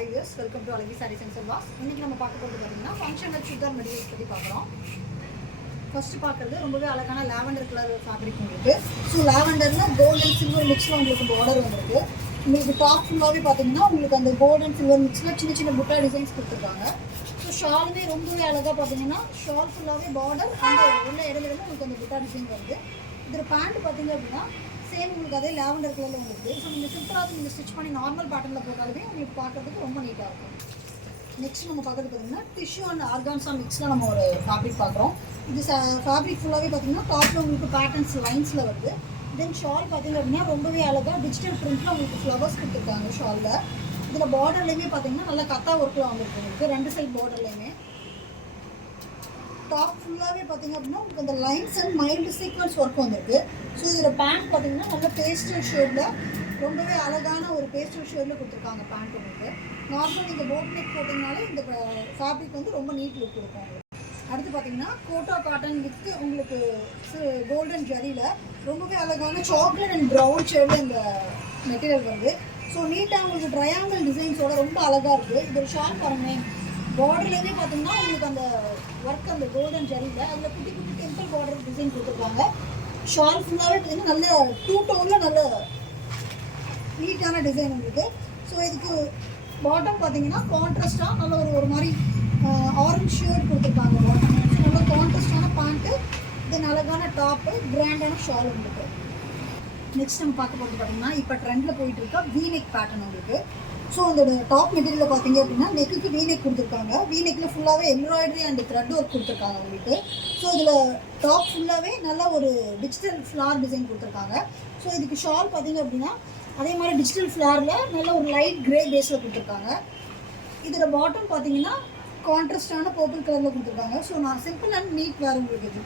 Hi viewers, welcome to Alagi Sarees and Salwas. இன்னைக்கு நம்ம பார்க்க போறது பாத்தீங்கன்னா ஃபங்க்ஷனல் சுடிதார் மெட்டீரியல்ஸ் பத்தி பார்க்கறோம். ஃபர்ஸ்ட் பார்க்கிறது ரொம்பவே அழகான லாவெண்டர் கலர் ஃபேப்ரிக் உங்களுக்கு. ஸோ லாவெண்டர்ல கோல்ட் அண்ட் சில்வர் மிக்ஸ்ல உங்களுக்கு பார்டர் வந்திருக்கு. உங்களுக்கு டாப் ஃபுல்லாவே பாத்தீங்கன்னா உங்களுக்கு அந்த கோல்ட் அண்ட் சில்வர் மிக்ஸ்ல சின்ன சின்ன புட்டா டிசைன்ஸ் கொடுத்துருக்காங்க. ஸோ ஷாலுமே ரொம்பவே அழகா பாத்தீங்கன்னா ஷால் ஃபுல்லாவே பார்டர் அந்த உள்ள இடத்துல உங்களுக்கு அந்த புட்டா டிசைன் வருது. இதோட பேண்ட் பாத்தீங்க அப்படின்னா சேம் உங்களுக்கு அதே லாவெண்டர் கலரில் உங்களுக்கு. ஸோ நீங்கள் சிம்பிளாக நீங்கள் ஸ்டிச் பண்ணி நார்மல் பேட்டர்னில் போட்டாலுமே உங்களுக்கு பார்க்குறதுக்கு ரொம்ப நீட்டாக இருக்கும். நெக்ஸ்ட் நம்ம பார்க்குறது பார்த்தீங்கன்னா டிஷ்யூ அண்ட் ஆர்கான்ஸா மிக்ஸில் நம்ம ஒரு ஃபேப்ரிக் பார்க்குறோம். இது ஃபேப்ரிக் ஃபுல்லாகவே பார்த்தீங்கன்னா டாப்பில் உங்களுக்கு பேட்டர்ன்ஸ் லைன்ஸில் வருது. தென் ஷால் பார்த்தீங்க அப்படின்னா ரொம்பவே அழகாக டிஜிட்டல் பிரிண்ட்டில் உங்களுக்கு ஃப்ளவர்ஸ் கொடுத்துருக்காங்க ஷாலில். இதில் பார்டர்லேயுமே பார்த்தீங்கன்னா நல்லா கத்தா ஒர்க்கில் வந்துருக்கு உங்களுக்கு ரெண்டு சைட் பார்டர்லேயுமே. டாப் ஃபுல்லாகவே பார்த்தீங்க அப்படின்னா உங்களுக்கு அந்த lines and mild sequence work வந்திருக்கு. ஸோ இதில் பேண்ட் பார்த்தீங்கன்னா நல்ல பேஸ்டல் ஷேடில் ரொம்பவே அழகான ஒரு பேஸ்டல் ஷேடில் கொடுத்துருக்காங்க பேண்ட் உங்களுக்கு. நார்மல் நீங்கள் போட் நெக் போட்டிங்கனாலே இந்த ஃபேப்ரிக் வந்து ரொம்ப நீட் லுக் கொடுக்கும் உங்களுக்கு. அடுத்து பார்த்தீங்கன்னா கோட்டா காட்டன் வித் உங்களுக்கு கோல்டன் ஜரியில் ரொம்பவே அழகான சாக்லேட் அண்ட் ப்ரௌன் ஷேடில் இந்த மெட்டீரியல் வருது. ஸோ நீட்டாக உங்களுக்கு ட்ரையாங்கிள் டிசைன்ஸோட ரொம்ப அழகாக இருக்குது. இது ஒரு ஷார்ப் பாருங்களேன். பார்டர்லேயே பார்த்தீங்கன்னா உங்களுக்கு அந்த ஒர்க் அந்த கோல்டன் ஜரியில் அதில் குட்டி குட்டி டெம்பிள் பார்டர் டிசைன் கொடுத்துருக்காங்க. ஷால் ஃபுல்லாகவே பார்த்தீங்கன்னா நல்ல டூ டோனில் நல்ல நீட்டான டிசைன் உங்களுக்கு. ஸோ இதுக்கு பாட்டம் பார்த்தீங்கன்னா கான்ட்ராஸ்டாக நல்ல ஒரு மாதிரி ஆரஞ்ச் ஷேட் கொடுத்துருக்காங்க பாட்டம். நல்ல கான்ட்ராஸ்டான பேண்ட்டு தென் அழகான டாப்பு கிராண்டான ஷால் உங்களுக்கு. நெக்ஸ்ட் நம்ம பார்க்க போகிறது பார்த்தீங்கன்னா இப்போ ட்ரெண்டில் போயிட்டு இருக்கா வீநெக் பேட்டர்ன் உங்களுக்கு. ஸோ அதோட டாப் மெட்டீரியலில் பார்த்தீங்க அப்படின்னா நெக்குக்கு வீநெக் கொடுத்துருக்காங்க. வீநெக்கில் ஃபுல்லாகவே எம்ப்ராய்டரி அண்ட் த்ரெட் ஒர்க் கொடுத்துருக்காங்க உங்களுக்கு. ஸோ இதில் டாப் ஃபுல்லாகவே நல்லா ஒரு டிஜிட்டல் ஃப்ளார் டிசைன் கொடுத்துருக்காங்க. ஸோ இதுக்கு ஷால் பார்த்தீங்க அப்படின்னா அதே மாதிரி டிஜிட்டல் ஃப்ளாரில் நல்ல ஒரு லைட் கிரே பேஸில் கொடுத்துருக்காங்க. இதோட பாட்டம் பார்த்தீங்கன்னா கான்ட்ராஸ்டான பர்பிள் கலரில் கொடுத்துருக்காங்க. ஸோ நான் சிம்பிள் அண்ட் நீட் வேறு உங்களுக்கு இது.